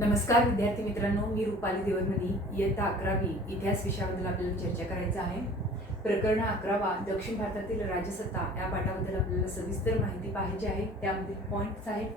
नमस्कार विद्यार्थी मित्रांनो, मी रुपाली देवरमनी. इयत्ता 11वी इतिहास विषयाबद्दल आपल्याला चर्चा करायचं आहे. प्रकरण 11वा दक्षिण भारतातील राजसत्ता या पाठाबद्दल आपल्याला सविस्तर माहिती पाहिजे आहे. त्यामधील पॉईंट्स आहेत.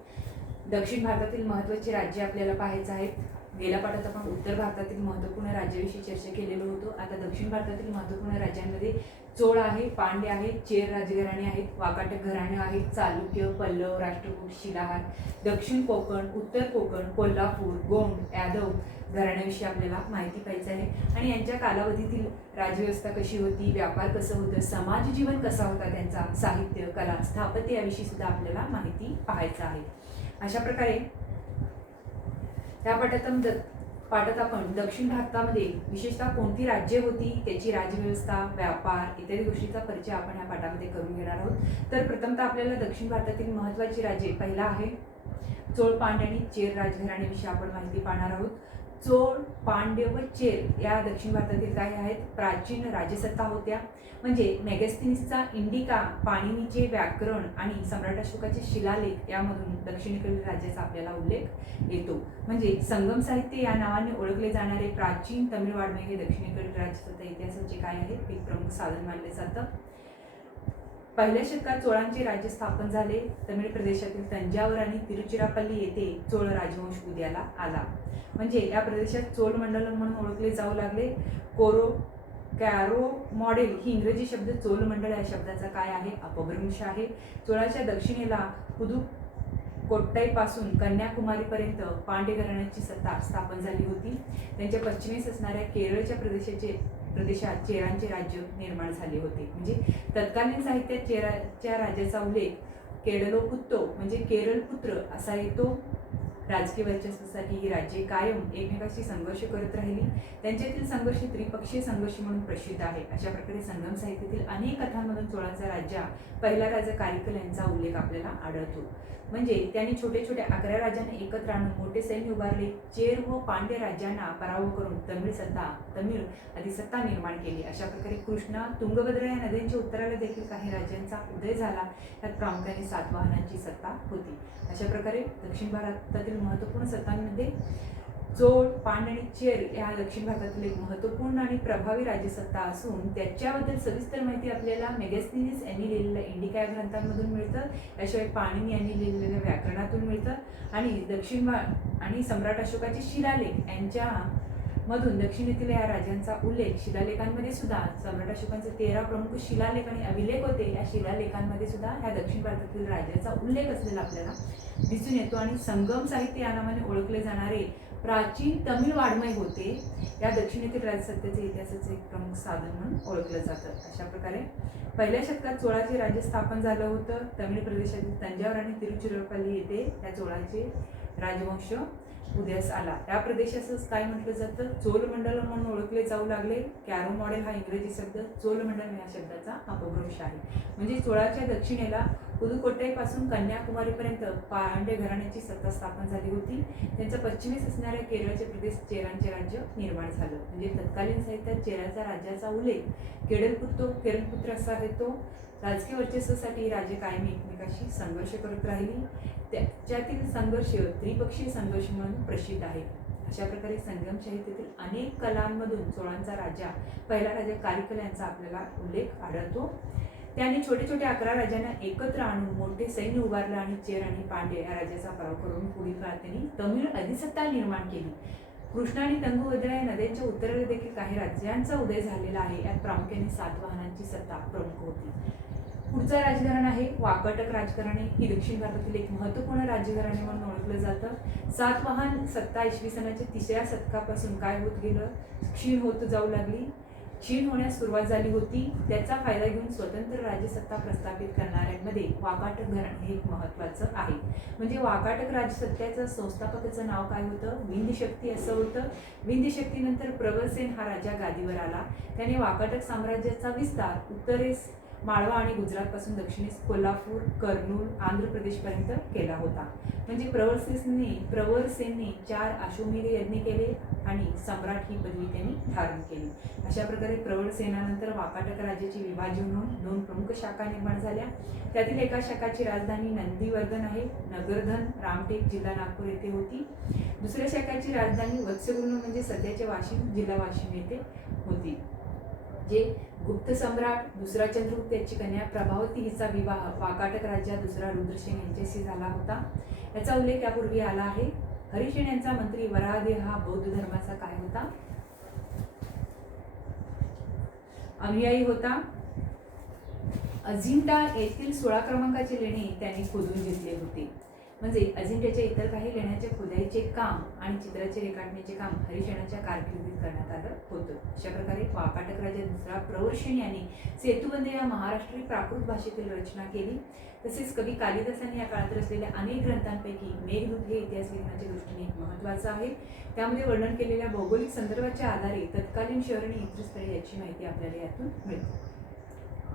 दक्षिण भारतातील महत्त्वाचे राज्य आपल्याला पाहायचे आहेत. गेल्या पाठात आपण उत्तर भारतातील महत्त्वपूर्ण राज्याविषयी चर्चा केलेलो होतो. आता दक्षिण भारतातील महत्त्वपूर्ण राज्यांमध्ये चोळ आहे, पांड्य आहे, चेर राजघराणे आहेत, वाकाटक घराणे आहेत, चालुक्य, पल्लव, राष्ट्रकूट, शिलाहार, दक्षिण कोकण, उत्तर कोकण, कोल्हापूर, गोंड, यादव घराण्याविषयी आपल्याला माहिती पाहिजे आहे. आणि यांच्या कालावधीतील राजव्यवस्था कशी होती, व्यापार कसं होतं, समाज जीवन कसा होता त्यांचा, साहित्य, कला, स्थापत्य याविषयी सुद्धा आपल्याला माहिती पाहायचं आहे. अशा प्रकारे या पाठात आपण दक्षिण भारतामध्ये विशेषतः कोणती राज्ये होती, त्याची राजव्यवस्था, व्यापार इत्यादी गोष्टीचा परिचय आपण या पाठामध्ये करून घेणार आहोत. तर प्रथमतः आपल्याला दक्षिण भारतातील महत्त्वाची राज्ये, पहिला आहे चोळ, पांड्य आणि चेर राजघराण्याविषयी आपण माहिती पाहणार आहोत. चोळ, पांड्य व चेर या दक्षिण भारतातील काय आहेत, प्राचीन राजसत्ता होत्या. म्हणजे मेगस्थनीसचा इंडिका, पाणिनीचे व्याकरण आणि सम्राट अशोकाचे शिलालेख यामधून दक्षिणेकडील राज्याचा आपल्याला उल्लेख येतो. म्हणजे संगम साहित्य या नावाने ओळखले जाणारे प्राचीन तमिळ वाङ्मय हे दक्षिणेकडील राजसत्ता इतिहासाचे काय आहे, एक प्रमुख साधन मानले जातं. पहिल्या शतकात चोळांचे राज्य स्थापन झाले. तमिळ प्रदेशातील तंजावर आणि तिरुचिरापल्ली येथे चोळ राजवंश उदयाला आला. म्हणजे या प्रदेशात चोळ मंडल म्हणून ओळखले जाऊ लागले. कॅरो मॉडेल ही इंग्रजी शब्द चोल मंडळ या शब्दाचा काय आहे, अपभ्रंश आहे. चोळाच्या दक्षिणेला पुदुकोट्टईपासून कन्याकुमारीपर्यंत पांड्य घराण्याची सत्ता स्थापन झाली होती. त्यांच्या पश्चिमेस असणाऱ्या केरळच्या प्रदेशात चेरांचे राज्य निर्माण झाले होते. म्हणजे तत्कालीन साहित्यात चेराच्या राज्याचा उल्लेख केरलोपुत्तो म्हणजे केरळ पुत्र असा येतो. राजकीय वर्चस्वासाठी ही राज्ये कायम एकमेकांशी संघर्ष करत राहिली. त्यांच्यातील संघर्ष त्रिपक्षीय संघर्ष म्हणून प्रसिद्ध आहे. अशा प्रकारे संगम साहित्यातील अनेक कथांमधून चोळांचा राज्य, पहिला राजा कारिकल यांचा उल्लेख आपल्याला आढळतो. म्हणजे त्यांनी छोटे छोटे 11 राजांना एकत्र आणून मोठे सैन्य उभारले. चेर व पांड्य राज्यांना पराभव करून तमिळ अधिसत्ता निर्माण केली. अशा प्रकारे कृष्णा, तुंगभद्रा या नद्यांच्या उत्तराला देखील काही राज्यांचा उदय झाला. त्यात प्रामुख्याने सातवाहनांची सत्ता होती. अशा प्रकारे दक्षिण भारतातील महत्त्वपूर्ण सत्तांमध्ये चोळ, पांड्य आणि चेर या दक्षिण भारतातील एक महत्त्वपूर्ण आणि प्रभावी राज्यसत्ता असून त्याच्याबद्दल सविस्तर माहिती आपल्याला मेगस्थनीस यांनी लिहिलेल्या इंडिका या ग्रंथांमधून मिळतं. याशिवाय पाणिनी यांनी लिहिलेल्या व्याकरणातून मिळतं. आणि सम्राट अशोकाचे शिलालेख यांच्या मधून दक्षिणेतील या राज्यांचा उल्लेख शिलालेखांमध्ये सुद्धा सम्राट अशोकांचे 13 प्रमुख शिलालेख आणि अभिलेख होते. या शिलालेखांमध्ये सुद्धा ह्या दक्षिण भारतातील राज्याचा उल्लेख असलेला आपल्याला दिसून येतो. आणि संगम साहित्य या नावाने ओळखले जाणारे प्राचीन तमिळ वाङ्मय होते. या दक्षिणेतील राजसत्तेचे इतिहासाचे एक प्रमुख साधन म्हणून ओळखलं जातं. अशा प्रकारे पहिल्या शतकात चोळाचे राज्य स्थापन झालं होतं. तमिळ प्रदेशातील तंजावर आणि तिरुचिरापल्ली येथे या चोळाचे राजवंश उदयास आला. या प्रदेशाचं काय म्हटलं जातं, चोल मंडल म्हणून ओळखले जाऊ लागले. कॅरो मॉडेल हा इंग्रजी शब्द चोल मंडल या शब्दाचा अपभ्रंश आहे. म्हणजे चोळाच्या दक्षिणेला पुदुकोट्टईपासून कन्याकुमारीपर्यंत पांड्य घराण्याची सत्ता स्थापन झाली होती. त्यांच्या पश्चिमेस असणाऱ्या केरळचे प्रदेश चेरांचे राज्य निर्माण झालं. म्हणजे तत्कालीन साहित्यात चेराच्या राज्याचा उल्लेख केरळपुत्र असा येतो. राजकीय वर्चस्वासाठी राज्य कायमी एकमेकाशी संघर्ष करत राहिली. त्याच्यातील संघर्ष त्रिपक्षीय संघर्ष म्हणून प्रसिद्ध आहे. अशा प्रकारे संगम साहित्यातील अनेक कलांमधून चोळांचा राजा, पहिला राजा कारिकल यांचा आपल्याला उल्लेख आढळतो. त्याने छोटे छोटे 11 राजांना एकत्र आणून मोठे सैन्य उभारलं आणि चेर आणि पांड्य या राज्याचा पराभव करून पुढील काळात त्यांनी तमिळ अधिसत्ता निर्माण केली. कृष्णा आणि तुंगभद्रा या नद्यांच्या उत्तरेला देखील काही राज्यांचा उदय झालेला आहे. यात प्रामुख्याने सातवाहनांची सत्ता प्रमुख होती. पुढचं राजघराणं आहे वाकाटक राजघराणे. ही दक्षिण भारतातील एक महत्त्वपूर्ण राजघराणे म्हणून ओळखलं जातं. सातवाहन सत्ता इसवी सनाच्या 3ऱ्या शतकापासून काय होत गेलं, क्षीण होत जाऊ लागली. क्षीण होण्यास सुरुवात झाली होती. त्याचा फायदा घेऊन स्वतंत्र राज्यसत्ता प्रस्थापित करणाऱ्यांमध्ये वाकाटक घराणे हे एक महत्त्वाचं आहे. म्हणजे वाकाटक राजसत्तेचं संस्थापकाचं नाव काय होतं, विंध्यशक्ती असं होतं. विंध्यशक्तीनंतर प्रबलसेन हा राजा गादीवर आला. त्याने वाकाटक साम्राज्याचा विस्तार उत्तरेस माळवा आणि गुजरातपासून दक्षिणेस कोल्हापूर, कर्नूल, आंध्र प्रदेशपर्यंत केला होता. म्हणजे प्रवरसेनने 4 अश्वमेध यज्ञ केले आणि सम्राट ही पदवी त्यांनी धारण केली. अशा प्रकारे प्रवरसेनानंतर वाकाटक राज्याचे विभाजन होऊन 2 प्रमुख शाखा निर्माण झाल्या. त्यातील एका शाखाची राजधानी नंदीवर्धन आहे, नगरधन, रामटेक, जिल्हा नागपूर येथे होती. दुसऱ्या शाखाची राजधानी वत्सगुल्म म्हणजे सध्याचे वाशिम, जिल्हा वाशिम येथे होती. जे गुप्त सम्राट दुसरा चंद्रगुप्त याची कन्या प्रभावती हिचा विवाह वाकाटक राजा दुसरा रुद्रसेन यांच्याशी झाला होता. याचा उल्लेख यापूर्वी आला आहे. हरिसेन यांचा मंत्री वराहदेव हा बौद्ध धर्माचा काय होता? अनुयायी होता. अजिंठा येथील 16 क्रमांकाचे लेणे त्यांनी खोदून घेतले होते. म्हणजे अजिंठ्याच्या इतर काही लेण्याचे खोदाईचे काम आणि चित्राचे रेखाटण्याचे काम हरिसेनाच्या कारकिर्दीत करण्यात आलं होतं. अशा प्रकारे वाकाटक राजा दुसरा प्रवरसेन यांनी सेतुबंध या महाराष्ट्री प्राकृत भाषेतील रचना केली. तसेच कवी कालिदासांनी या काळात रचलेल्या अनेक ग्रंथांपैकी मेघदूत हे इतिहास लिहिण्याच्या दृष्टीने महत्त्वाचं आहे. त्यामध्ये वर्णन केलेल्या भौगोलिक संदर्भाच्या आधारे तत्कालीन शहर आणि इतर स्थळे याची माहिती आपल्याला यातून मिळते.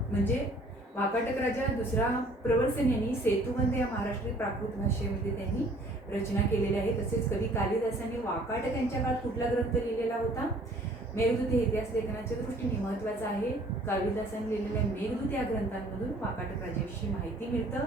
म्हणजे वाकाटक राजा दुसरा प्रवरसेन यांनी सेतुबंध या महाराष्ट्री प्राकृत भाषेमध्ये त्यांनी रचना केलेली आहे. तसेच कवी कालिदासांनी वाकाटक यांच्या काळात कुठला ग्रंथ लिहिलेला होता? मेघदूत हे इतिहास लेखनाच्या दृष्टीने महत्त्वाचं आहे. कालिदासांनी लिहिलेल्या मेघदूत या ग्रंथांमधून वाकाटक राजाविषयी माहिती मिळतं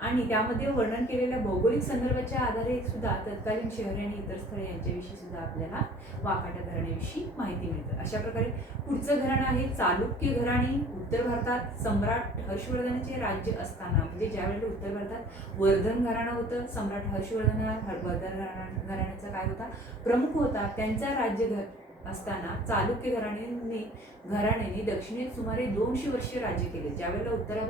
आणि त्यामध्ये वर्णन केलेल्या भौगोलिक संदर्भाच्या आधारे सुद्धा तत्कालीन शहरे आणि इतर स्थळे यांच्याविषयी सुद्धा आपल्याला वाकाटक घराण्याविषयी माहिती मिळतं. अशा प्रकारे पुढचं घराणं आहे चालुक्य घराणे. उत्तर भारतात सम्राट हर्षवर्धनाचे राज्य असताना म्हणजे ज्यावेळेला उत्तर भारतात वर्धन घराणं होतं, सम्राट हर्षवर्धन हा वर्धन घराण्याचा काय होता? प्रमुख होता. त्यांचा राज्य असताना चालुक्य घराण्याने दक्षिणेत सुमारे 200 वर्षे राज्य केले. ज्यावेळेला उत्तर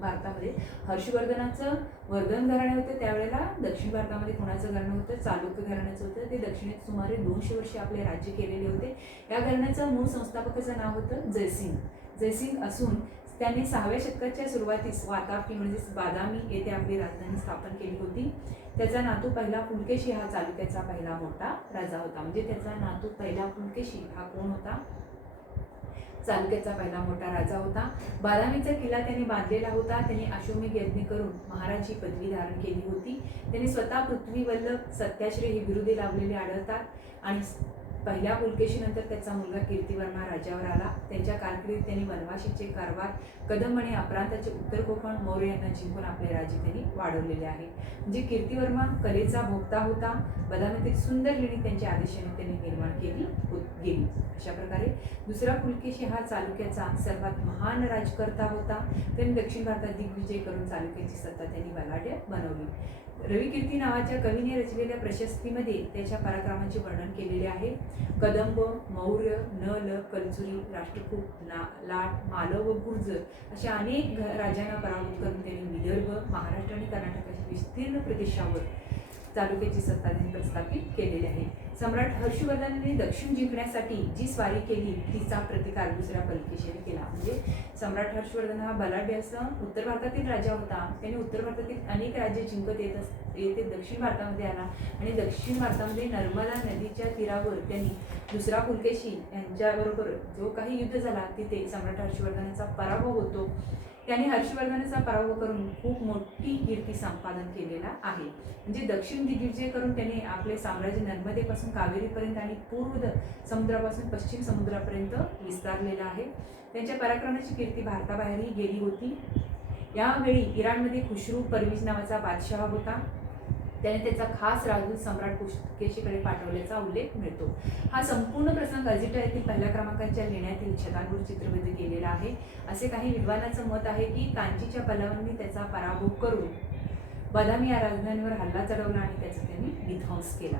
भारतामध्ये हर्षवर्धनाचं वर्धन घराणे होतं त्यावेळेला दक्षिण भारतामध्ये कोणाचं घराणं होतं? चालुक्य घराण्याचं होतं. ते दक्षिणेत सुमारे 200 वर्षे आपले राज्य केलेले होते. या घराण्याचं मूळ संस्थापकाचं नाव होतं जयसिंग असून त्यांनी 6व्या शतकाच्या सुरुवातीस वातापी म्हणजे बादामी येथे आपली राजधानी स्थापन केली होती. त्याचा नातू पहिला पुलकेशी हा चालुक्याचा पहिला मोठा राजा होता. म्हणजे त्याचा नातू पहिला पुलकेशी हा कोण होता? चालुक्याचा पहिला मोठा राजा होता. बादामीचा किल्ला त्यांनी बांधलेला होता. त्यांनी अश्वमेध यज्ञ करून महाराज ही पदवी धारण केली होती. त्यांनी स्वतः पृथ्वीवल्लभ, सत्याश्री ही बिरुदे लावलेली आढळतात. आणि पहिल्या पुलकेशीनंतर त्याचा मुलगा कीर्तिवर्मा राज्यावर आला. त्यांच्या कारकिर्दीत त्यांनी वनवाशीचे कारभार, कदंब आणि अपरांताचे उत्तर कोकण, मौर्य यांना जिंकून आपले राज्य त्यांनी वाढवलेले आहे. म्हणजे कीर्तिवर्मा कलेचा भोक्ता होता. बदामीतील सुंदर लेणी त्यांच्या आदेशाने त्यांनी निर्माण केली गेली. अशा प्रकारे दुसरा पुलकेशी हा चालुक्याचा सर्वात महान राजकर्ता होता. त्यांनी दक्षिण भारतात दिग्विजय करून चालुक्याची सत्ता त्यांनी बलाढ्य बनवली. रविकीर्ती नावाच्या कवीने रचलेल्या प्रशस्तीमध्ये त्याच्या पराक्रमाचे वर्णन केलेले आहे. कदंब, मौर्य, नल, कलचुरी, राष्ट्रकूट, लाट, मालव व गुर्ज अशा अनेक राजांना पराभूत करून त्यांनी विदर्भ, महाराष्ट्र आणि कर्नाटकाच्या विस्तीर्ण प्रदेशावर चालुक्याची सत्ता त्यांनी प्रस्थापित केलेली आहे. सम्राट हर्षवर्धनाने दक्षिण जिंकण्यासाठी जी स्वारी केली तिचा प्रतिकार दुसऱ्या पुलकेशीने केला. म्हणजे सम्राट हर्षवर्धन हा बलाढ्य असा उत्तर भारतातील राजा होता. त्याने उत्तर भारतातील अनेक राज्य जिंकत येते दक्षिण भारतामध्ये आला आणि दक्षिण भारतामध्ये नर्मदा नदीच्या तीरावर त्यांनी दुसरा पुलकेशी यांच्याबरोबर जो काही युद्ध झाला तिथे सम्राट हर्षवर्धनाचा पराभव होतो. त्याने हर्षवर्धनाचा पराभव करून खूप मोठी कीर्ती संपादन केलेला आहे. म्हणजे दक्षिण दिग्विजय करून त्याने आपले साम्राज्य नर्मदेपासून कावेरीपर्यंत आणि पूर्व समुद्रापासून पश्चिम समुद्रापर्यंत विस्तारलेला आहे. त्यांच्या पराक्रमाची कीर्ती भारताबाहेरही गेली होती. यावेळी इराणमध्ये खुशरू परवीज नावाचा बादशाह होता. त्याने त्याचा खास राजदूत सम्राट पुलकेशीकडे पाठवल्याचा उल्लेख मिळतो. हा संपूर्ण प्रसंग अजिंठा येथील पहिल्या क्रमांकाच्या लेण्यातील छतांवर चित्रबद्ध केलेला आहे. असे काही विद्वानांचं मत आहे की कांचीच्या पल्लवांनी त्याचा पराभव करून बदामी या राजधानीवर हल्ला चढवला आणि त्याचा त्यांनी विध्वंस केला.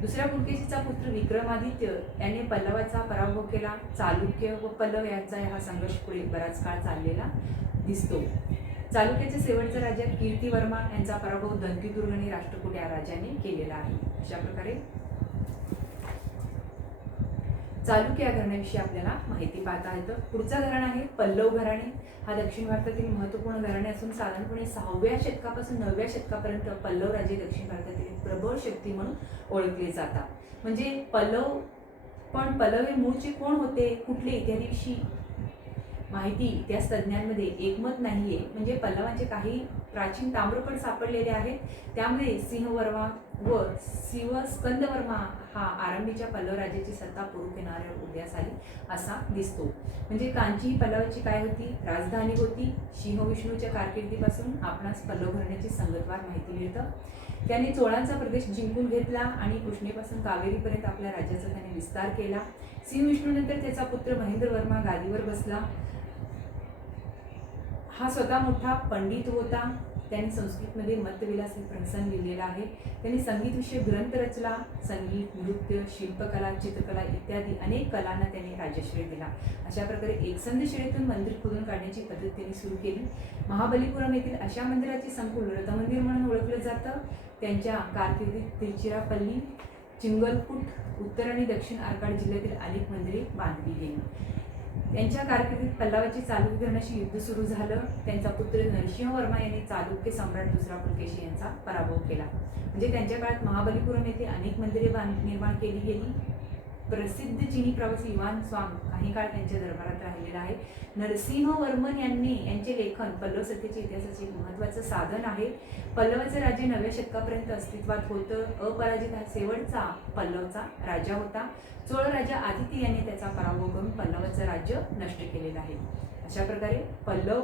दुसऱ्या पुलकेशीचा पुत्र विक्रमादित्य याने पल्लवाचा पराभव केला. चालुक्य व पल्लव यांचा हा संघर्ष पुढे बराच काळ चाललेला दिसतो. चालुक्याचे शेवटचा राजा कीर्तिवर्मा यांचा पराभव दंतीदुर्ग आणि राष्ट्रकूट या राजाने केलेला आहे. अशा प्रकारे चालुक्य या घराण्याविषयी आपल्याला माहिती पाहता येतं. पुढचा घराणा आहे पल्लव घराणे. हा दक्षिण भारतातील महत्त्वपूर्ण घराणे असून साधारणपणे 6व्या शतकापासून 9व्या शतकापर्यंत पल्लव राजे दक्षिण भारतातील प्रबळ शक्ती म्हणून ओळखले जातात. म्हणजे पल्लव हे मूळचे कोण होते, कुठले इत्यादीविषयी माहिती इतिहास तज्ज्ञांमध्ये एकमत नाहीये. म्हणजे पल्लवांचे काही प्राचीन ताम्रपट सापडलेले आहेत. त्यामध्ये सिंहवर्मा व स्कंदवर्मा हा आरंभीच्या पल्लव राजाची सत्ता पूर्व किनाऱ्यावर उदयास आली असा दिसतो. म्हणजे कांची ही पल्लवाची काय होती? राजधानी होती. सिंह विष्णूच्या कारकिर्दीपासून आपणास पल्लव घराण्याची संगतवार माहिती मिळतं. त्याने चोळांचा प्रदेश जिंकून घेतला आणि कृष्णेपासून कावेरीपर्यंत आपल्या राज्याचा त्याने विस्तार केला. सिंह विष्णूनंतर त्याचा पुत्र महेंद्रवर्मा गादीवर बसला. हा स्वतः मोठा पंडित होता. त्यांनी संस्कृतमध्ये मत्तविलास हे प्रहसन लिहिलेलं आहे. त्यांनी संगीतविषयक ग्रंथ रचला. संगीत, नृत्य, शिल्पकला, चित्रकला इत्यादी अनेक कलांना त्यांनी राजश्री दिला. अशा प्रकारे एकसंध शिळेतून मंदिर खोदून काढण्याची पद्धत त्यांनी सुरू केली. महाबलीपुरम येथील अशा मंदिराचे संकुल रथमंदिर म्हणून ओळखलं जातं. त्यांच्या कारकिर्दीत तिरुचिरापल्ली, चिंगलपूट, उत्तर आणि दक्षिण आर्काड जिल्ह्यातील अनेक मंदिरे बांधली गेली. त्यांच्या कारकिर्दीत पल्लवाची चालुक्य घराण्याशी युद्ध सुरू झालं. त्यांचा पुत्र नरसिंहवर्मा यांनी चालुक्य सम्राट दुसरा पुलकेशी यांचा पराभव केला. म्हणजे त्यांच्या काळात महाबलीपुरम येथे अनेक मंदिरे निर्माण केली गेली. प्रसिद्ध चीनी प्रवासी युआन स्वांग काही काळ त्यांच्या दरबारात राहिलेला आहे. नरसिंहवर्मन यांचे लेखन पल्लव सत्तेच्या इतिहासाचे एक महत्त्वाचं साधन आहे. पल्लवाचं राज्य 9व्या शतकापर्यंत अस्तित्वात होतं. अपराजित हा शेवटचा पल्लवचा राजा होता. चोळ राजा आदित्य याने त्याचा पराभव करून पल्लवाचं राज्य नष्ट केलेलं आहे. अशा प्रकारे पल्लव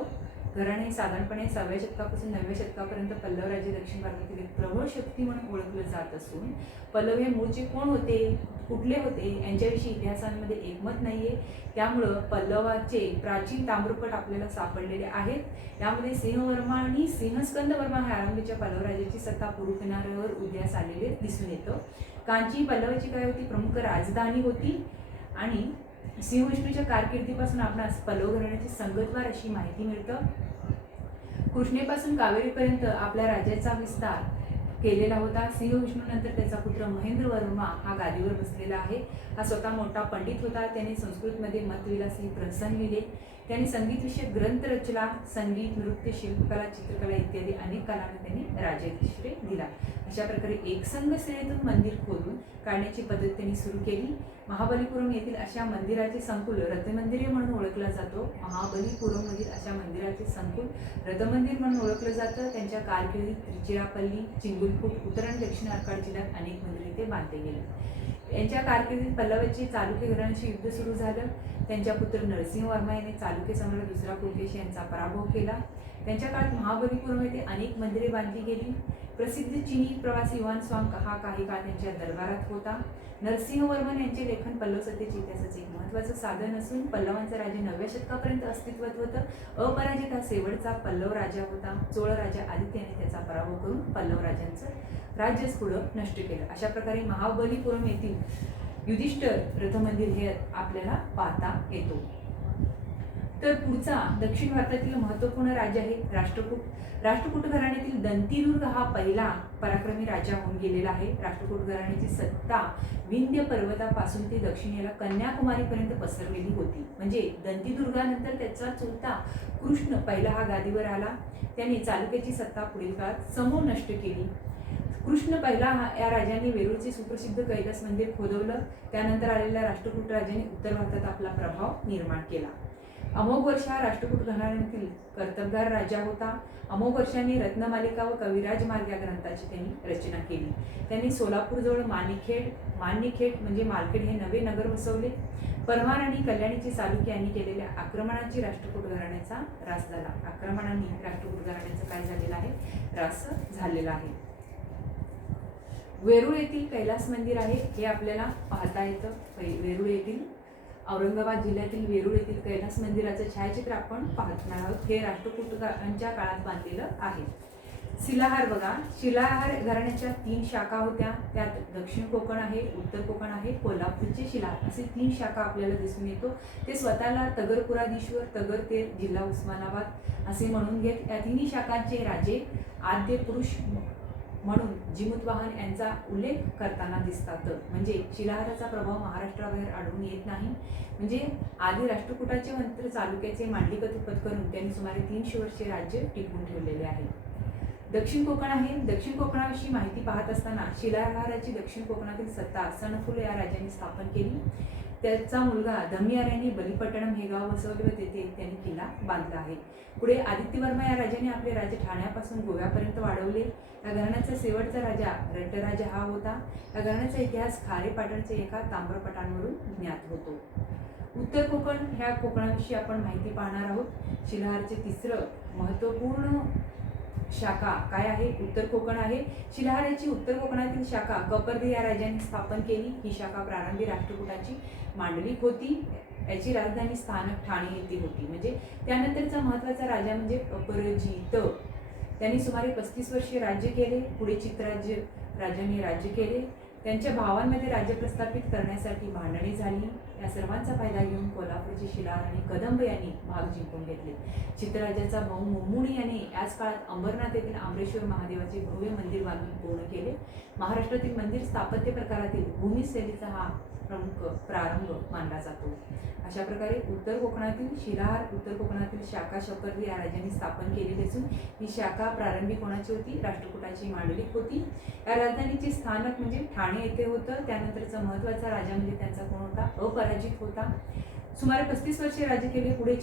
घराणे साधारणपणे 6व्या शतकापासून 9व्या शतकापर्यंत पल्लव राज्य दक्षिण भारतातील एक प्रबळ शक्ती म्हणून ओळखलं जात असून पल्लव हे मूळचे कोण होते, कुठले होते यांच्याविषयी इतिहासांमध्ये एकमत नाहीये. त्यामुळं पल्लवाचे प्राचीन ताम्रपट आपल्याला सापडलेले आहेत. त्यामध्ये सिंहवर्मा आणि स्कंदवर्मा हे आरंभीच्या पल्लव राजाची सत्ता पूर्व किनाऱ्यावर उदयास आलेले दिसून येतं. कांची पल्लवाची काय होती? प्रमुख राजधानी होती आणि सिंह विष्णूच्या कारकिर्दीपासून आपणास पल्लव घराण्याची संगतवार अशी माहिती मिळतं. कृष्णेपासून कावेरीपर्यंत आपल्या राज्याचा विस्तार केलेला होता. सिंह विष्णूनंतर त्याचा पुत्र महेंद्रवर्मा हा गादीवर बसलेला आहे. हा स्वतः मोठा पंडित होता. त्याने संस्कृतमध्ये मत्तविलास हे प्रहसन लिहिले. त्यांनी संगीतविषयक ग्रंथ रचला. संगीत, नृत्य, शिल्पकला, चित्रकला इत्यादी अनेक कलांना त्यांनी राजश्री दिला. अशा प्रकारे एकसंध श्रेणीतून मंदिर खोदून काढण्याची पद्धत त्यांनी सुरू केली. महाबलीपुरम येथील अशा मंदिराचे संकुल रथमंदिरे म्हणून ओळखला जातो. महाबलीपुरम मधील अशा मंदिराचे संकुल रथमंदिर म्हणून ओळखलं जातं. त्यांच्या कारकिर्दीत तिरुचिरापल्ली, चिंगलपूट, उत्तर आणि दक्षिण आर्काड जिल्ह्यात अनेक मंदिरे ते बांधले गेले. यांच्या कारकिर्दीत पल्लवाची चालुक्य घराण्याशी युद्ध सुरू झालं. त्यांच्या पुत्र नरसिंहवर्मा याने चालुक्य सम्राट दुसरा पुलकेशी यांचा पराभव केला. त्यांच्या काळात महाबलीपुरम येथे अनेक मंदिरे बांधली गेली. प्रसिद्ध चीनी प्रवासी युआन स्वांग हा काही काळ त्यांच्या दरबारात होता. नरसिंहवर्मन यांचे लेखन पल्लव सत्तेच्या इतिहासाचे एक महत्त्वाचं साधन असून पल्लवांचं राज्य 9व्या शतकापर्यंत अस्तित्वात होतं. अपराजित हा शेवटचा पल्लव राजा होता. चोळ राजा आदित्य याने त्याचा पराभव करून पल्लव राजांचं राज्यच पुढं नष्ट केलं. अशा प्रकारे महाबलीपुरम येथील युधिष्ठिर रथमंदिर हे आपल्याला पाहता येतो. तर पुढचा दक्षिण भारतातील महत्त्वपूर्ण राज्य आहे राष्ट्रकूट. राष्ट्रकूट घराण्यातील दंतीदुर्ग हा पहिला पराक्रमी राजा होऊन गेलेला आहे. राष्ट्रकूट घराण्याची सत्ता विंध्य पर्वतापासून ते दक्षिणेला कन्याकुमारीपर्यंत पसरलेली होती. म्हणजे दंतीदुर्गानंतर त्याचा चुलता कृष्ण पहिला हा गादीवर आला. त्याने चालुक्याची सत्ता पुढील काळात समूळ नष्ट केली. कृष्ण पहिला या राजाने वेरूळचे सुप्रसिद्ध कैलास मंदिर खोदवलं. त्यानंतर आलेल्या राष्ट्रकूट राजाने उत्तर भारतात आपला प्रभाव निर्माण केला. अमोघ वर्ष हा राष्ट्रकूट घराण्यातील कर्तबगार राजा होता. अमोघ वर्षांनी रत्नमालिका व कविराज मार्ग या ग्रंथाची त्यांनी रचना केली. त्यांनी सोलापूरजवळ माणिखेड म्हणजे मालखेड हे नवे नगर वसवले. परमार आणि कल्याणीची चालुक्य यांनी केलेल्या आक्रमणाची राष्ट्रकूट घराण्याचा ऱ्हास झाला. आक्रमणांनी राष्ट्रकूट घराण्याचं काय झालेलं आहे? ऱ्हास झालेला आहे. वेरूळ येथील कैलास मंदिर आहे हे आपल्याला पाहता येतं. वेरूळ येथील औरंगाबाद जिल्ह्यातील वेरूळ येथील कैलास मंदिराचं छायाचित्र आपण पाहणार आहोत. हे राष्ट्रकूटांच्या काळात बांधलेलं आहे. शिलाहार बघा. शिलाहार घराण्याच्या 3 शाखा होत्या. त्यात दक्षिण कोकण आहे, उत्तर कोकण आहे, कोल्हापूरचे शिलाहार असे 3 शाखा आपल्याला दिसून येतो. ते स्वतःला तगरपुराधीश्वर, तगरतेर, जिल्हा उस्मानाबाद असे म्हणून घेत. या 3 शाखांचे राजे आद्य पुरुष म्हणून जिमूतवाहन यांचा उल्लेख करताना दिसतात. म्हणजे शिलाहाराचा प्रभाव महाराष्ट्राबाहेर आढळून येत नाही. म्हणजे आधी राष्ट्रकूटाचे मंत्र चालुक्याचे मांडलिक तुपत करून त्यांनी सुमारे 300 वर्षे राज्य टिकवून ठेवलेले आहे. दक्षिण कोकण आहे. दक्षिण कोकणाविषयी माहिती पाहत असताना शिलाहाराची दक्षिण कोकणातील सत्ता सणफुल या राजांनी स्थापन केली. त्याचा मुलगा धमियार यांनी बलिपट्टणम हे गाव वसवले व तेथे त्यांनी किल्ला बांधला आहे. पुढे आदित्यवर्मा या राजाने आपले राज्य ठाण्यापासून गोव्यापर्यंत वाढवले. या घराण्याचा शेवटचा राजा रट्टराजा हा होता. या घराण्याचा इतिहास खारेपाटणच्या एका ताम्रपटांवरून ज्ञात होतो. उत्तर कोकण ह्या कोकणाविषयी आपण माहिती पाहणार आहोत. शिलाहारचे तिसरं महत्त्वपूर्ण शाखा काय आहे? उत्तर कोकण आहे. शिलाहाराची उत्तर कोकणातील शाखा कपर्दी या राजाने स्थापन केली. ही शाखा प्रारंभी राष्ट्रकूटाची मांडलिक होती. याची राजधानी स्थानक ठाणे येथे होती. म्हणजे त्यानंतरचा महत्त्वाचा राजा म्हणजे अपरजित. त्यांनी सुमारे 35 वर्षे राज्य केले. पुढे चित्रराज्य राजांनी राज्य केले. त्यांच्या भावांमध्ये राज्य प्रस्थापित करण्यासाठी भांडणे झाली. या सर्वांचा फायदा घेऊन कोल्हापूरचे शिलाहार आणि कदंब यांनी भाग जिंकून घेतले. चित्रराजाचा भाऊ मुम्मुणी याने याच काळात अंबरनाथ येथील आंबरेश्वर महादेवाचे भव्य मंदिर बांधून पूर्ण केले. महाराष्ट्रातील मंदिर स्थापत्य प्रकारातील भूमी शैलीचा हा प्रमुख प्रारंभ मानला जातो. अशा प्रकारे उत्तर कोकणातील शिलाहार, उत्तर कोकणातील शाखा शपर्दी या राजांनी स्थापन केलेली असून ही शाखा प्रारंभी कोणाची होती? राष्ट्रकूटाची मांडलिक होती. या राजधानीचे स्थानक म्हणजे ठाणे येथे होतं. त्यानंतरचा महत्त्वाचा राजा म्हणजे त्यांचा कोण होता? अपराजित होता. सुमारे 35 वर्षे राज्य केले. पुढे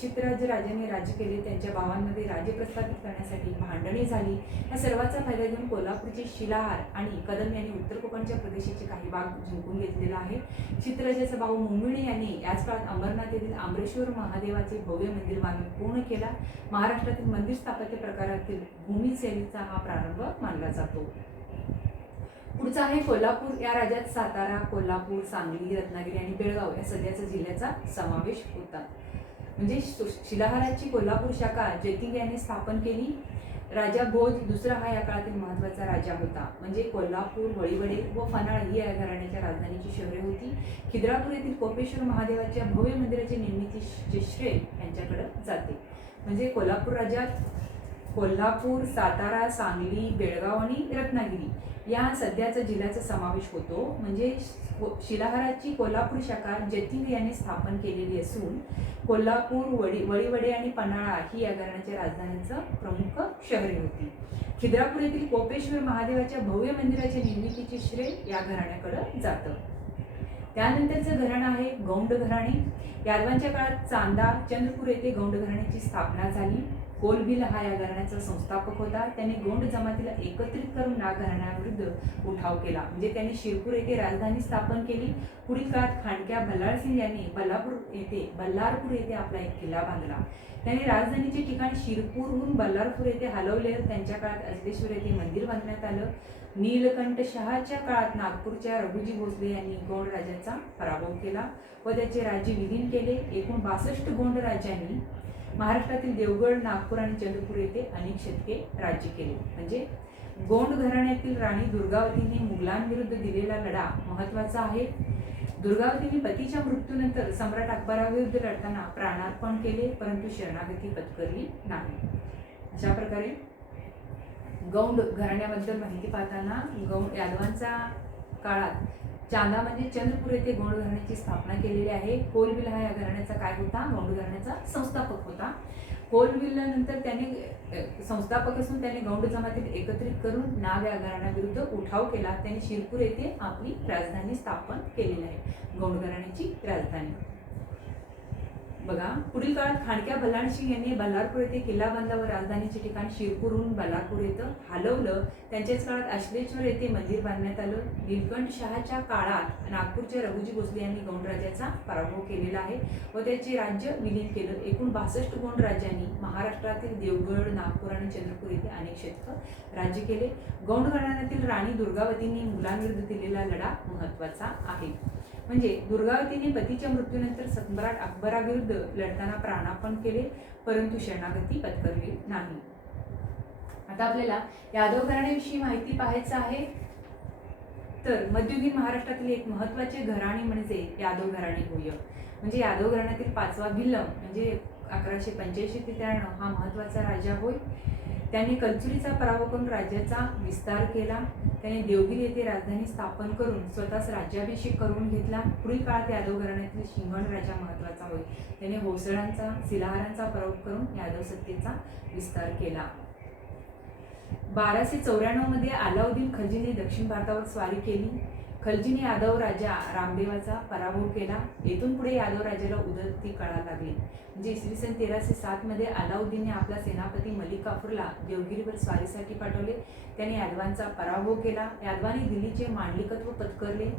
चित्रराज राजांनी राज्य केले. त्यांच्या भावांमध्ये राज्य प्रस्थापित करण्यासाठी भांडणे झाली. या सर्वांचा फायदा घेऊन कोल्हापूरचे शिलाहार आणि कदम यांनी उत्तर कोकणच्या प्रदेशाचे काही भाग जिंकून घेतलेला आहे. चित्रराजाचा भाऊ मुम्मुणी यांनी याच काळात अंबरनाथ येथील आंबरेश्वर महादेवाचे भव्य मंदिर बांधून पूर्ण केला. महाराष्ट्रातील मंदिर स्थापत्य प्रकारातील भूमी शैलीचा हा प्रारंभ मानला जातो. पुढचा आहे कोल्हापूर. या राज्यात सातारा, कोल्हापूर, सांगली, रत्नागिरी आणि बेळगाव या सध्याच्या जिल्ह्याचा समावेश होता. म्हणजे शिलाहाराची कोल्हापूर शाखा जयसिंग यांनी स्थापन केली. राजा भोज दुसरा हा या काळातील महत्त्वाचा राजा होता. म्हणजे कोल्हापूर, वळीवडे व फनाळ ही या घराण्याच्या राजधानीची शहरे होती. खिद्रापूर येथील कोपेश्वर महादेवाच्या भव्य मंदिराची निर्मितीचे श्रेय यांच्याकडे जाते. म्हणजे कोल्हापूर राज्यात कोल्हापूर, सातारा, सांगली, बेळगाव आणि रत्नागिरी या सध्याचा जिल्ह्याचा समावेश होतो. म्हणजे शिलाहाराची कोल्हापूर शाखा जयसिंग यांनी स्थापन केलेली असून कोल्हापूर, वळीवडे आणि पन्हाळा ही या घराण्याच्या राजधानीचं प्रमुख शहरे होती. खिद्रापूर येथील कोपेश्वर महादेवाच्या भव्य मंदिराच्या निर्मितीचे श्रेय या घराण्याकडे जातं. त्यानंतरचं घराणं आहे गौंड घराणे. यादवांच्या काळात चांदा, चंद्रपूर येथे गौंड घराण्याची स्थापना झाली. कोलबिल हा या घराण्याचा संस्थापक होता. त्यांनी गौंड जमातीला एकत्रित करून या घराण्याविरुद्ध उठाव केला. म्हणजे त्यांनी शिरपूर येथे राजधानी स्थापन केली. पुढील काळात खांडक्या भल्लाळसिंग यांनी बल्लारपूर येथे आपला एक किल्ला बांधला. त्यांनी राजधानीचे ठिकाण शिरपूरहून बल्लारपूर येथे हलवले. त्यांच्या काळात अजलेश्वर येथे मंदिर बांधण्यात आलं. नीलकंठ शहाच्या काळात नागपूरच्या रघुजी भोसले यांनी गौंड राजाचा पराभव केला व त्याचे राज्य विलीन केले. एकूण 62 गौंड राजांनी महाराष्ट्रातील देवगड, नागपूर आणि चंद्रपूर येथे अनेक शतके राज्य केले. म्हणजे गौंड घराण्यातील राणी दुर्गावतीने मुघलांविरुद्ध दिलेला लढा महत्त्वाचा आहे. दुर्गावतीने पतीच्या मृत्यूनंतर सम्राट अकबराविरुद्ध लढताना प्राणार्पण केले, परंतु शरणागती पत्करली नाही. अशा प्रकारे गौंड घराण्याबद्दल माहिती पाहताना गौंड यादवांच्या काळात चांदा म्हणजे चंद्रपूर येथे गौंड घराण्याची स्थापना केलेली आहे. कोलबिल हा या घराण्याचा काय होता? गौंड घराण्याचा संस्थापक होता. कोलबिलनंतर त्याने संस्थापक असून त्याने गौंड जमातीत एकत्रित करून नाग या घराण्याविरुद्ध उठाव केला. त्यांनी शिरपूर येथे आपली राजधानी स्थापन केलेली आहे, गौंड घराण्याची राजधानी. बघा, पुढील काळात खांडक्या भल्लाळसिंग यांनी बल्लारपूर येथे किल्ला बांधला व राजधानीचे ठिकाण शिरपूरहून बल्लारपूर येथे हलवलं. त्यांच्याच काळात अश्लेश्वर येथे मंदिर बांधण्यात आलं. नीलकंठ शहाच्या काळात नागपूरच्या रघुजी भोसले यांनी गौंड राजाचा पराभव केलेला आहे व त्याचे राज्य विलीन केलं. एकूण 62 गौंड राजांनी महाराष्ट्रातील देवगड, नागपूर आणि चंद्रपूर येथे अनेक शतक राज्य केले. गौंड घराण्यातील राणी दुर्गावतींनी मुघलांविरुद्ध दिलेला लढा महत्त्वाचा आहे. म्हणजे दुर्गावतीने पतीच्या मृत्यूनंतर सम्राट अकबराविरुद्ध लढताना प्राणार्पण केले, परंतु शरणागती पत्करली नाही. आता आपल्याला यादव घराण्याविषयी माहिती पाहायचं आहे. तर मध्ययुगीन महाराष्ट्रातील एक महत्त्वाचे घराणे म्हणजे यादव घराणे होय. म्हणजे यादव घराण्यातील 5वा भिल्लम म्हणजे 1185 ते 93 हा महत्त्वाचा राजा होय. त्यांनी कलचुरीचा पराभव करून राज्याचा विस्तार केला. त्याने देवगिरी येथे राजधानी स्थापन करून स्वतःच राज्याभिषेक करून घेतला. पुढील काळात यादव घराण्यातील सिंहगड राजा महत्त्वाचा होय. त्याने होसळांचा, शिलाहारांचा पराभव करून यादव सत्तेचा विस्तार केला. 1294 मध्ये अलाउद्दीन खलजीने दक्षिण भारतावर स्वारी केली. खलजीने यादव राजा रामदेवाचा पराभव केला. येथून पुढे यादव राजाला उदरती कळा लागली. म्हणजे इसवी सन 1307 मध्ये अलाउद्दीनने आपला सेनापती मलिक काफूरला देवगिरीवर स्वारीसाठी पाठवले. त्याने यादवांचा पराभव केला. यादवांनी दिल्लीचे मांडलिकत्व पत्करले.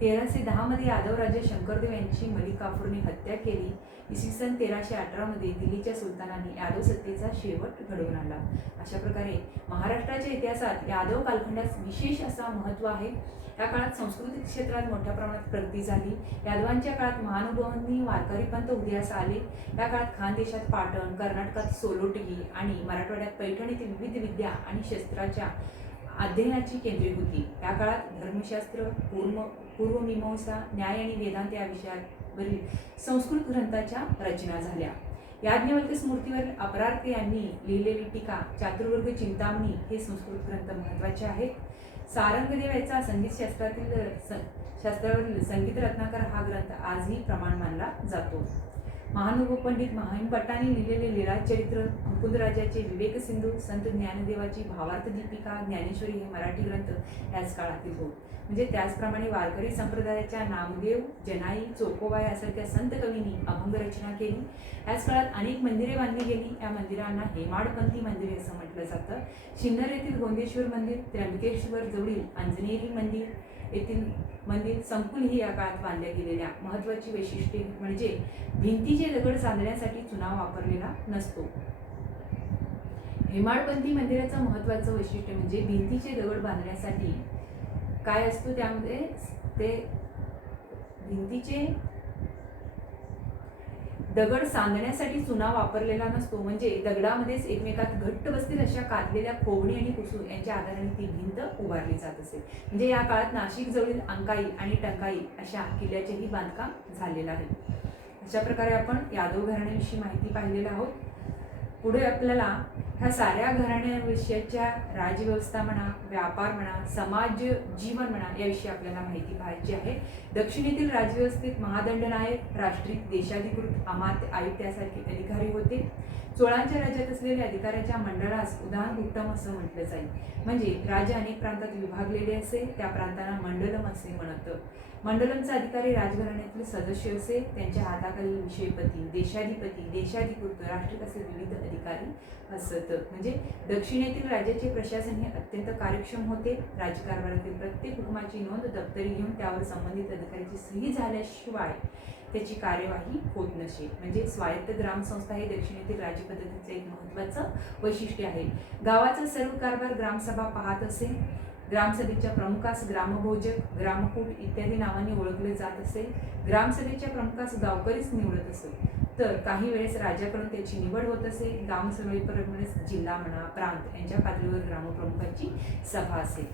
1310 मध्ये यादव राजा शंकरदेव यांची मलिक काफूरने हत्या केली. इसवी सन 1318 मध्ये दिल्लीच्या सुलतानांनी यादव सत्तेचा शेवट घडवून आणला. अशा प्रकारे महाराष्ट्राच्या इतिहासात यादव कालखंडास विशेष असा महत्त्व आहे. या काळात सांस्कृतिक क्षेत्रात मोठ्या प्रमाणात प्रगती झाली. यादवांच्या काळात महानुभावांनी वारकरी पंथ उदयास आले. या काळात खानदेशात पाटण, कर्नाटकात सोलोटगी आणि मराठवाड्यात पैठण येथील विविध विद्या आणि शस्त्राच्या अध्ययनाची केंद्रे होती. या काळात धर्मशास्त्र, पूर्वमीमांसा, न्याय आणि वेदांत या विषयावरील संस्कृत ग्रंथाच्या रचना झाल्या. याज्ञवल्क्य स्मृतीवरील अपरार्थ यांनी लिहिलेली टीका, चातुर्वर्ग चिंतामणी हे संस्कृत ग्रंथ महत्त्वाचे आहेत. सारंगदेव याचा शास्त्रावरील संगीत रत्नाकर हा ग्रंथ आजही प्रमाण मानला जातो. महानुभव पंडित महिमभट्टांनी लिहिलेले लीळा चरित्र, मुकुंदराजाचे विवेक सिंधू, संत ज्ञानदेवाची भावार्थ दीपिका, ज्ञानेश्वरी हे मराठी ग्रंथ याच काळातील होत. म्हणजे त्याचप्रमाणे वारकरी संप्रदायाच्या नामदेव, जनाई, चोकोबा यासारख्या संत कवींनी अभंग रचना केली. याच काळात अनेक मंदिरे बांधली गेली. या मंदिरांना हेमाडपंथी मंदिरे असं म्हटलं जातं. सिन्नर येथील गोंदेश्वर मंदिर, त्र्यंबकेश्वर जवळील अंजनेरी मंदिर येथील मंदिर संकुल ही या काळात बांधल्या गेलेल्या महत्त्वाची वैशिष्ट्ये म्हणजे भिंतीचे दगड सांधण्यासाठी चुना वापरलेला नसतो. हेमाडपंथी मंदिराचं महत्त्वाचं वैशिष्ट्य म्हणजे भिंतीचे दगड बांधण्यासाठी काय असतो, त्यामध्ये ते भिंतीचे दगड सांधण्यासाठी चुना वापरलेला नसतो. म्हणजे दगडामध्येच एकमेकात घट्ट बसतील अशा कातलेल्या खोबणी आणि कुसू यांच्या आधाराने ती भिंत उभारली जात असे. म्हणजे या काळात नाशिक जवळील अंकाई आणि टंकाई अशा किल्ल्याचेही बांधकाम झालेलं आहे. अशा प्रकारे आपण यादव घराण्याविषयी माहिती पाहिलेली आहोत. पुढे आपल्याला ह्या साऱ्या घराण्याविषयीच्या राजव्यवस्था म्हणा, व्यापार म्हणा, समाज जीवन म्हणा याविषयी आपल्याला माहिती पाहायची आहे. दक्षिणेतील राजव्यवस्थेत महादंडनायक, राष्ट्रीय, देशाधिकृत, अमात्य, आयुक्त यासारखे अधिकारी होते. चोळांच्या राज्यात असलेल्या अधिकाऱ्याच्या मंडळास उदाहरणगुप्तम असं म्हटलं जाईल. म्हणजे राज्य अनेक प्रांतात विभागलेले असे, त्या प्रांतांना मंडलम असे म्हणत. मंडलमचा अधिकारी राजघराण्यातील सदस्य असे. त्यांच्या हाताखालील विषयपती, देशाधिपती, देशाधिकृत, राष्ट्रीय असे विविध अधिकारी असत. म्हणजे दक्षिणेतील राज्याचे प्रशासन हे अत्यंत कार्यक्षम होते. राज्यकारभारातील प्रत्येक हुकुमाची नोंद दप्तरी घेऊन त्यावर संबंधित अधिकाऱ्याची सही झाल्याशिवाय त्याची कार्यवाही होत नसे. म्हणजे स्वायत्त ग्रामसंस्था हे दक्षिणेतील राज्यपद्धतीचे एक महत्त्वाचं वैशिष्ट्य आहे. गावाचा सर्व कारभार ग्रामसभा पाहत असे. ग्रामसभेच्या प्रमुखास ग्रामभोजक, ग्रामकूट इत्यादी नावांनी ओळखले जात असे. ग्रामसभेच्या प्रमुखास गावकरीच निवडत असत. तर काही वेळेस राजाकडून त्याची निवड होत असे. ग्रामसभेप्रमाणेच जिल्हा म्हणा, प्रांत यांच्या पातळीवर ग्रामप्रमुखाची सभा असे.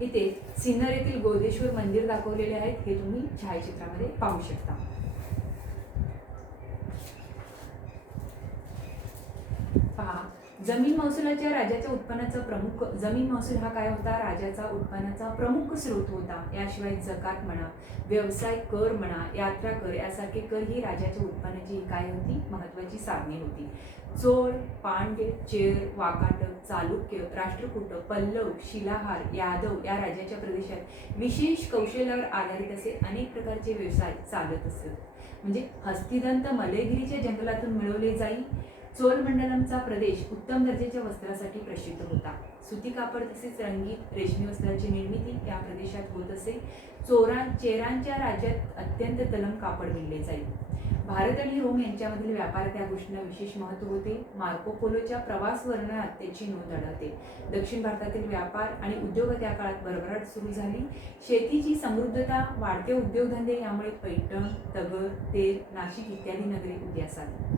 इथे सिन्नर येथील गोदेश्वर मंदिर दाखवलेले आहेत, हे तुम्ही छायाचित्रामध्ये पाहू शकता. पहा, जमीन महसुलाच्या राजाच्या उत्पन्नाचा प्रमुख जमीन महसूल हा काय होता, राजाचा उत्पन्नाचा प्रमुख स्रोत होता. याशिवाय जकात म्हणा, व्यवसाय कर म्हणा, यात्रा कर यासारखे कर ही राजाच्या उत्पन्नाची काय होती, महत्त्वाची साधने होती. चोळ, पांड्य, चेर, वाकाटक, चालुक्य, राष्ट्रकूट, पल्लव, शिलाहार, यादव या राजाच्या प्रदेशात विशेष कौशल्यावर आधारित असे अनेक प्रकारचे व्यवसाय चालत असत. म्हणजे हस्तिदंत मलयगिरीच्या जंगलातून मिळवले जाई. चोल मंडलमचा प्रदेश उत्तम दर्जाच्या वस्त्रासाठी प्रसिद्ध होता. सुती कापड तसेच रंगीत रेशमी वस्त्राची निर्मिती या प्रदेशात होत असे. चेरांच्या राज्यात अत्यंत तलम कापड विणले जाई. भारत आणि रोम यांच्यामधील व्यापारात या गोष्टींना विशेष महत्त्व होते. मार्को पोलोच्या प्रवास वर्णनात त्याची नोंद आढळते. दक्षिण भारतातील व्यापार आणि उद्योग त्या काळात भरभराट सुरू झाली. शेतीची समृद्धता, वाढते उद्योगधंदे यामुळे पैठण, तगर, तेल, नाशिक इत्यादी नगरे उदयास आली.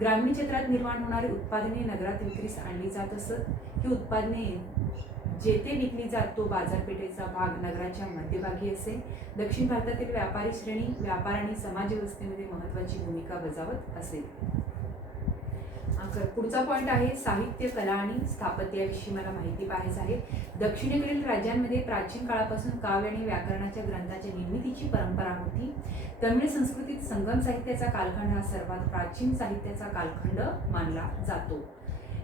ग्रामीण क्षेत्रात निर्माण होणारी उत्पादने नगरात विक्रीस आणली जात असत. ही उत्पादने जेथे विकली जात तो बाजारपेठेचा भाग नगराच्या मध्यभागी असे. दक्षिण भारतातील व्यापारी श्रेणी व्यापार आणि समाज व्यवस्थेमध्ये महत्त्वाची भूमिका बजावत असे. पुढचा पॉईंट आहे साहित्य, कला आणि स्थापत्याविषयी मला माहिती पाहायचं आहे. दक्षिणेकडील राज्यांमध्ये प्राचीन काळापासून काव्य आणि व्याकरणाच्या ग्रंथाच्या निर्मितीची परंपरा होती. तमिळ संस्कृतीत संगम साहित्याचा कालखंड हा सर्वात प्राचीन साहित्याचा कालखंड मानला जातो.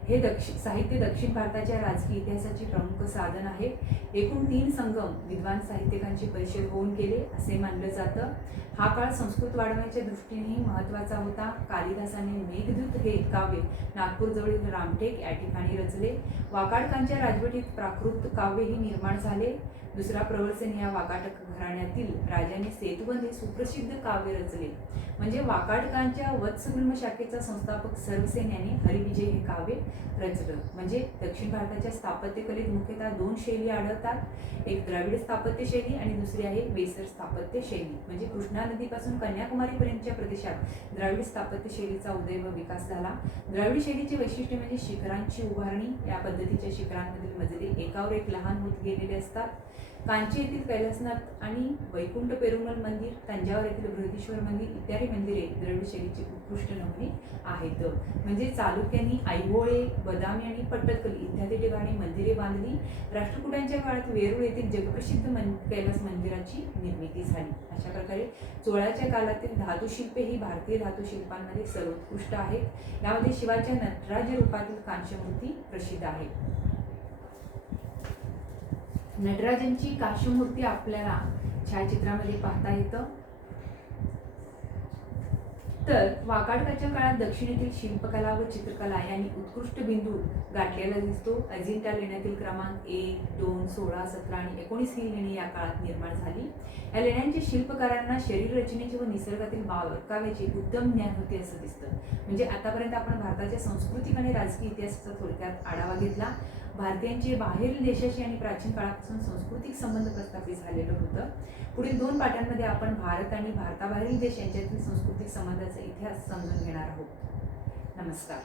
हे साहित्य दक्षिण भारताच्या राजकीय इतिहासाचे प्रमुख साधन आहे. एकूण 3 संगम विद्वान साहित्यिकांची परिषद होऊन गेले असे मानलं जातं. हा काळ संस्कृत वाढवण्याच्या दृष्टीनेही महत्त्वाचा होता. कालिदासाने मेघदूत हे काव्य नागपूरजवळील रामटेक या ठिकाणी रचले. वाकाटकांच्या राजवटीत प्राकृत काव्यही निर्माण झाले. दुसरा प्रवर्तन या वाकाटक घराण्यातील राजाने सेतुबंध हे सुप्रसिद्ध काव्य रचले. म्हणजे वाकाटकांच्या वत्सगुल्म शाखेचा संस्थापक सर्वसेन याने हरिविजय हे काव्य रचलं. म्हणजे दक्षिण भारताच्या स्थापत्यकलेत मुख्यतः 2 शैली आढळतात. एक द्रविड स्थापत्य शैली आणि दुसरी आहे वेसर स्थापत्य शैली. म्हणजे कृष्णा नदीपासून कन्याकुमारीपर्यंतच्या प्रदेशात द्रविड स्थापत्य शैलीचा उदय व विकास झाला. द्रविड शैलीचे वैशिष्ट्य म्हणजे शिखरांची उभारणी. या पद्धतीच्या शिखरांमधील मजले एकावर एक लहान होत गेलेले असतात. कांची येथील कैलासनाथ आणि वैकुंठ पेरुमल मंदिर, तंजावर येथील बृहदीश्वर मंदिर इत्यादी मंदिरे द्रविड शैलीचे उत्कृष्ट नमुने आहेत. म्हणजे चालुक्यांनी ऐहोळे, बदामी आणि पट्टदकली इत्यादी ठिकाणी मंदिरे बांधली. राष्ट्रकूटांच्या काळात वेरूळ येथील जगप्रसिद्ध कैलास मंदिराची निर्मिती झाली. अशा प्रकारे चोळाच्या काळातील धातुशिल्पे ही भारतीय धातुशिल्पांमध्ये सर्वोत्कृष्ट आहेत. यामध्ये शिवाच्या नटराज रूपातील कांस्यमूर्ती प्रसिद्ध आहे. नटराजांची कांस्यमूर्ती आपल्याला छायाचित्रामध्ये पाहता येतं. तर वाकाटकाच्या काळात दक्षिणेतील शिल्पकला व चित्रकला यांनी उत्कृष्ट बिंदू गाठलेला दिसतो. अजिंठा लेण्यातील क्रमांक 1, 2, 16, 17 आणि 19 ही लेणी या काळात निर्माण झाली. या लेण्यांच्या शिल्पकारांना शरीर रचनेचे व निसर्गातील बारकाव्याचे उत्तम ज्ञान होते असं दिसतं. म्हणजे आतापर्यंत आपण भारताच्या सांस्कृतिक आणि राजकीय इतिहासाचा थोडक्यात आढावा घेतला. भारतीयांचे बाहेरील देशाशी आणि प्राचीन काळापासून सांस्कृतिक संबंध प्रस्थापित झालेलं होतं. पुढील 2 पाठांमध्ये आपण भारत आणि भारताबाहेरील देश यांच्यातील सांस्कृतिक संबंधाचा इतिहास समजून घेणार आहोत. नमस्कार.